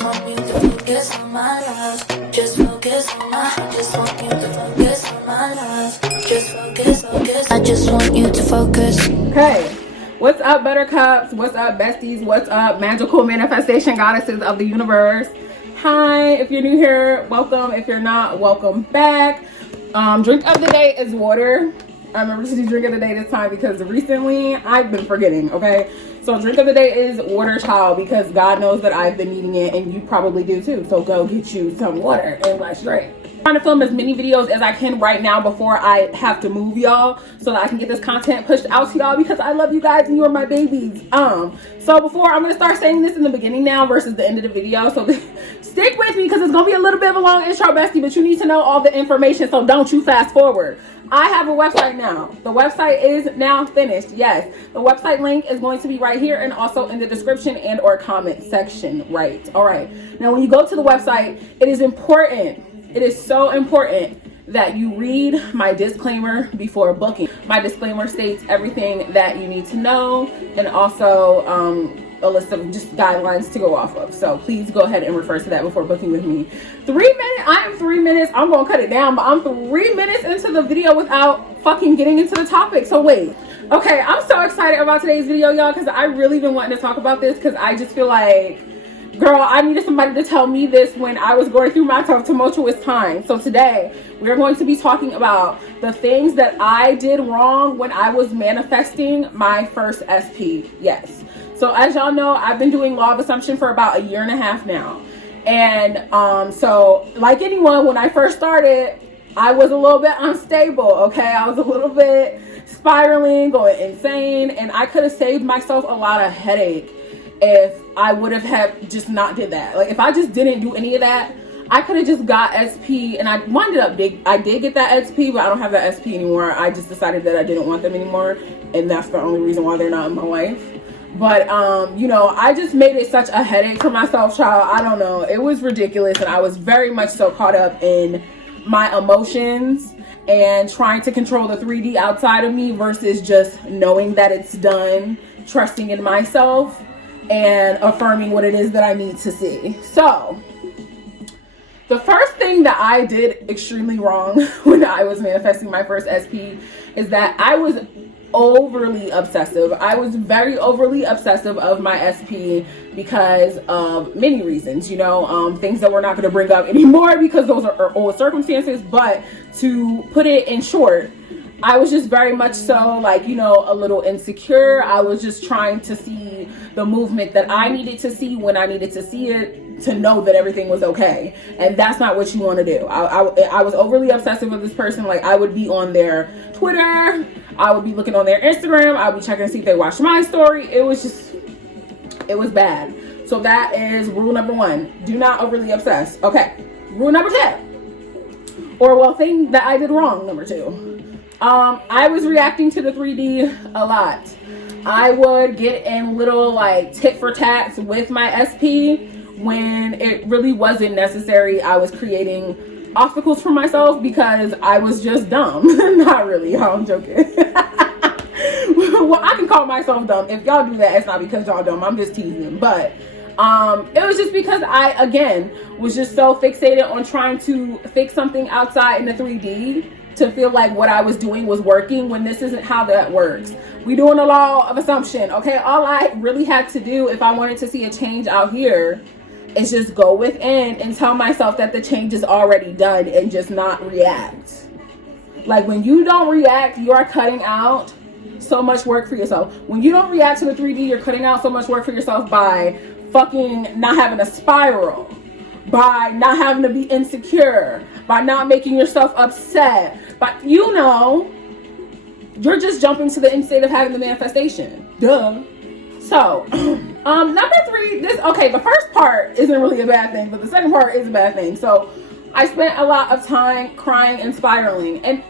just want you to focus on my love. Just focus on my, I just want you to focus on my love. Just focus, focus, I just want you to focus. Okay, what's up, buttercups? What's up, besties? What's up, magical manifestation goddesses of the universe? Hi, if you're new here, welcome. If you're not, welcome back. Drink of the day is water. I remember to do drink of the day this time because recently I've been forgetting, okay? So drink of the day is water, child, because God knows that I've been needing it and you probably do too. So go get you some water and let's drink. I'm trying to film as many videos as I can right now before I have to move y'all so that I can get this content pushed out to y'all because I love you guys and you are my babies. So before, I'm going to start saying this in the beginning now versus the end of the video. So stick with me because it's going to be a little bit of a long intro, bestie, but you need to know all the information, so don't you fast forward. I have a website now. The website is now finished. Yes, the website link is going to be right here and also in the description and or comment section. Right. All right. Now, when you go to the website, it is important. It is so important that you read my disclaimer before booking. My disclaimer states everything that you need to know and also a list of just guidelines to go off of. So please go ahead and refer to that before booking with me. 3 minutes, I am 3 minutes. I'm gonna cut it down, but I'm 3 minutes into the video without fucking getting into the topic. So wait. Okay, I'm so excited about today's video, y'all, because I really been wanting to talk about this because I just feel like, girl, I needed somebody to tell me this when I was going through my tough, tumultuous time. So today, we're going to be talking about the things that I did wrong when I was manifesting my first SP. Yes. So as y'all know, I've been doing law of assumption for about 1.5 years now. And so like anyone, when I first started, I was a little bit unstable, okay? I was a little bit spiraling, going insane, and I could have saved myself a lot of headache if I would have just not did that. Like if I just didn't do any of that, I could have just got SP, and I wound up I did get that SP, but I don't have that SP anymore. I just decided that I didn't want them anymore, and that's the only reason why they're not in my life. But you know, I just made it such a headache for myself, child. I don't know. It was ridiculous, and I was very much so caught up in my emotions and trying to control the 3D outside of me versus just knowing that it's done, trusting in myself, and affirming what it is that I need to see. So the first thing that I did extremely wrong when I was manifesting my first SP is that I was overly obsessive. I was very overly obsessive of my SP because of many reasons, you know, things that we're not going to bring up anymore because those are old circumstances. But to put it in short, I was just very much so like, you know, a little insecure. I was just trying to see the movement that I needed to see when I needed to see it to know that everything was okay. And that's not what you want to do. I was overly obsessive with this person. Like I would be on their Twitter. I would be looking on their Instagram. I would be checking to see if they watched my story. It was bad. So that is rule number 1. Do not overly obsess. Okay. Rule number 10. Or well, thing that I did wrong, number 2. I was reacting to the 3D a lot. I would get in little like tit for tats with my SP when it really wasn't necessary. I was creating obstacles for myself because I was just dumb. Not really, y'all, I'm joking. Well, I can call myself dumb. If y'all do that, it's not because y'all dumb. I'm just teasing. But it was just because I, again, was just so fixated on trying to fix something outside in the 3D to feel like what I was doing was working when this isn't how that works. We doing a law of assumption, okay? All I really had to do if I wanted to see a change out here is just go within and tell myself that the change is already done and just not react. Like when you don't react, you are cutting out so much work for yourself. When you don't react to the 3D, you're cutting out so much work for yourself by fucking not having a spiral, by not having to be insecure, by not making yourself upset. But you know, you're just jumping to the end state of having the manifestation. Duh. So, number 3, the first part isn't really a bad thing, but the second part is a bad thing. So, I spent a lot of time crying and spiraling. And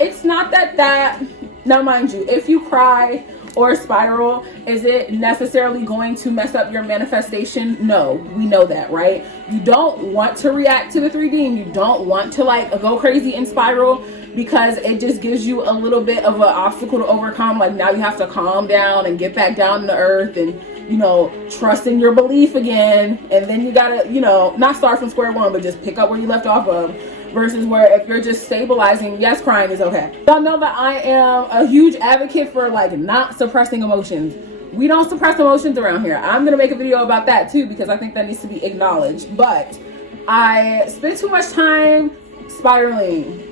it's not that, now mind you, if you cry or spiral, is it necessarily going to mess up your manifestation? No, we know that, right? You don't want to react to the 3D and you don't want to like go crazy and spiral because it just gives you a little bit of an obstacle to overcome. Like now you have to calm down and get back down to earth and you know, trust in your belief again, and then you gotta, you know, not start from square one, but just pick up where you left off of. Versus where if you're just stabilizing, yes, crying is okay. Y'all know that I am a huge advocate for like not suppressing emotions. We don't suppress emotions around here. I'm gonna make a video about that too, because I think that needs to be acknowledged. But I spend too much time spiraling,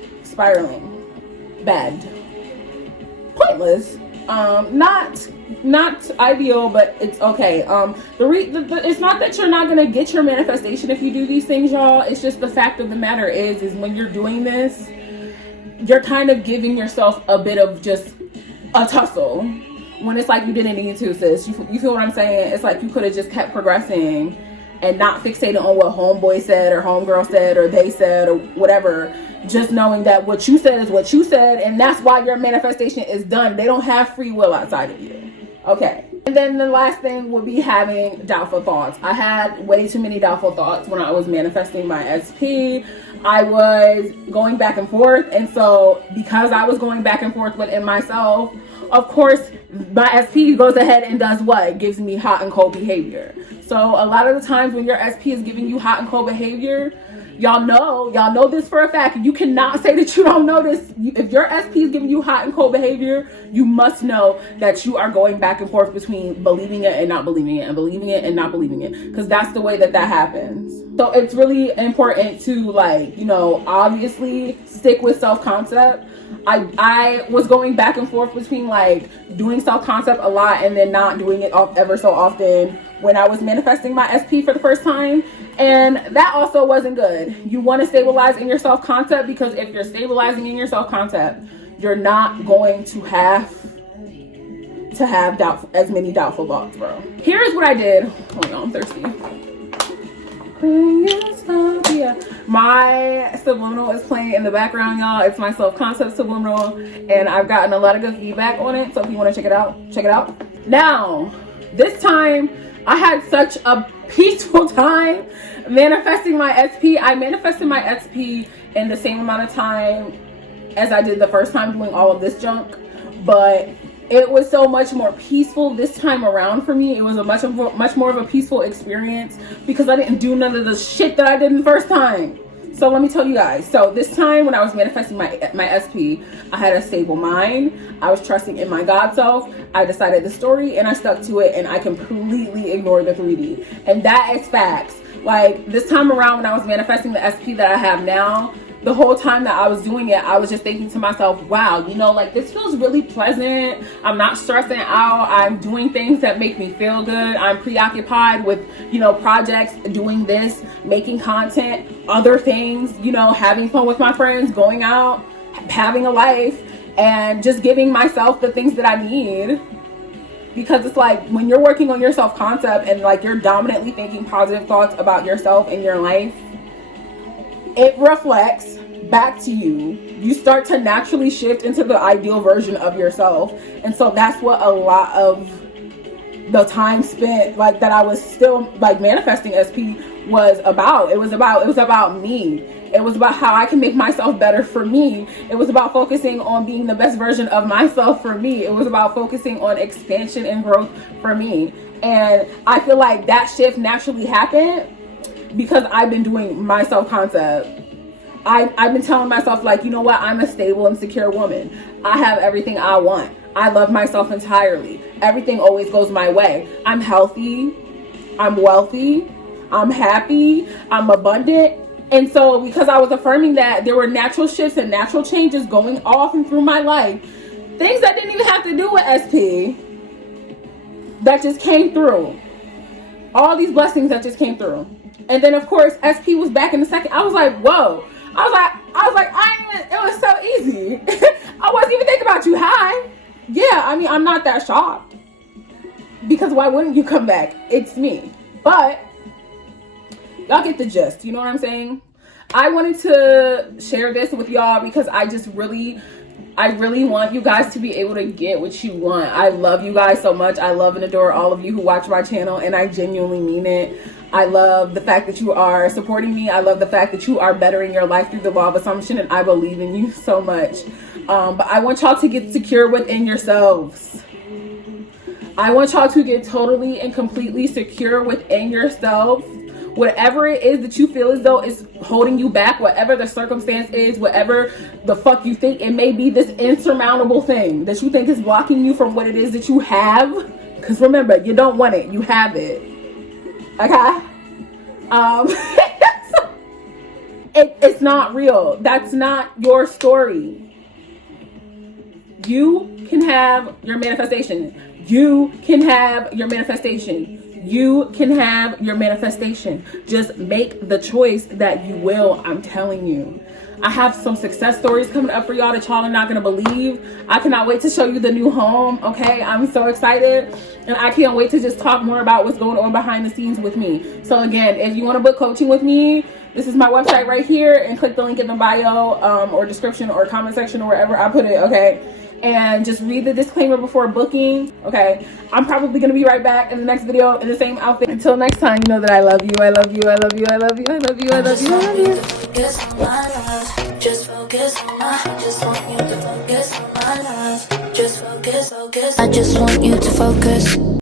bad, pointless, not ideal, but it's okay. It's not that you're not gonna get your manifestation if you do these things, y'all. It's just the fact of the matter is when you're doing this, you're kind of giving yourself a bit of just a tussle when it's like you didn't need to, sis. You feel what I'm saying? It's like you could have just kept progressing and not fixated on what homeboy said or homegirl said or they said or whatever. Just knowing that what you said is what you said, and that's why your manifestation is done. They don't have free will outside of you. Okay. And then the last thing would be having doubtful thoughts. I had way too many doubtful thoughts when I was manifesting my SP. I was going back and forth, and so because I was going back and forth within myself, of course, my SP goes ahead and does what? It gives me hot and cold behavior. So a lot of the times when your SP is giving you hot and cold behavior, y'all know this for a fact. You cannot say that you don't know this. If your SP is giving you hot and cold behavior, you must know that you are going back and forth between believing it and not believing it, and believing it and not believing it, because that's the way that happens. So it's really important to, like, you know, obviously stick with self-concept. I was going back and forth between like doing self-concept a lot and then not doing it ever so often when I was manifesting my SP for the first time, and that also wasn't good. You want to stabilize in your self-concept, because if you're stabilizing in your self-concept, you're not going to have as many doubtful thoughts, bro. Here's what I did. Hold on, I'm thirsty. Yeah, my subliminal is playing in the background, y'all. It's my self-concept subliminal, and I've gotten a lot of good feedback on it, so if you want to check it out, check it out. Now, this time I had such a peaceful time manifesting my SP. I manifested my SP in the same amount of time as I did the first time doing all of this junk, but it was so much more peaceful this time around for me. It was a much more of a peaceful experience because I didn't do none of the shit that I did in the first time. So let me tell you guys. So this time when I was manifesting my SP, I had a stable mind. I was trusting in my God self. I decided the story and I stuck to it, and I completely ignored the 3D. And that is facts. Like this time around when I was manifesting the SP that I have now, the whole time that I was doing it, I was just thinking to myself, wow, you know, like this feels really pleasant. I'm not stressing out. I'm doing things that make me feel good. I'm preoccupied with, you know, projects, doing this, making content, other things, you know, having fun with my friends, going out, having a life, and just giving myself the things that I need. Because it's like when you're working on your self-concept and like you're dominantly thinking positive thoughts about yourself and your life, it reflects back to you. You start to naturally shift into the ideal version of yourself. And so that's what a lot of the time spent, like that I was still like manifesting SP was about. It was about me. It was about how I can make myself better for me. It was about focusing on being the best version of myself for me. It was about focusing on expansion and growth for me. And I feel like that shift naturally happened because I've been doing my self-concept. I've been telling myself, like, you know what? I'm a stable and secure woman. I have everything I want. I love myself entirely. Everything always goes my way. I'm healthy. I'm wealthy. I'm happy. I'm abundant. And so because I was affirming that, there were natural shifts and natural changes going off and through my life. Things that didn't even have to do with SP that just came through. All these blessings that just came through. And then of course SP was back in a second. I was like, whoa. I was like, it was so easy. I wasn't even thinking about you. Hi. Yeah, I mean, I'm not that shocked. Because why wouldn't you come back? It's me. But y'all get the gist. You know what I'm saying? I wanted to share this with y'all because I really want you guys to be able to get what you want. I love you guys so much. I love and adore all of you who watch my channel, and I genuinely mean it. I love the fact that you are supporting me. I love the fact that you are bettering your life through the law of assumption, and I believe in you so much. But I want y'all to get secure within yourselves. I want y'all to get totally and completely secure within yourself. Whatever it is that you feel as though is holding you back, whatever the circumstance is, whatever the fuck you think it may be, this insurmountable thing that you think is blocking you from what it is that you have. Because remember, you don't want it, you have it. Okay? It's not real. That's not your story. You can have your manifestation. You can have your manifestation. You can have your manifestation. Just make the choice that you will. I'm telling you. I have some success stories coming up for y'all that y'all are not going to believe. I cannot wait to show you the new home. Okay, I'm so excited. And I can't wait to just talk more about what's going on behind the scenes with me. So again, if you want to book coaching with me, this is my website right here, and click the link in the bio or description or comment section or wherever I put it. Okay. And just read the disclaimer before booking. Okay, I'm probably gonna be right back in the next video in the same outfit. Until next time, you know that I love you. I love you. I love you. I love you. I love you. I love you. I love you. Focus on my love. Just focus on my. I just want you to focus on my love. Just focus, focus. I just want you to focus.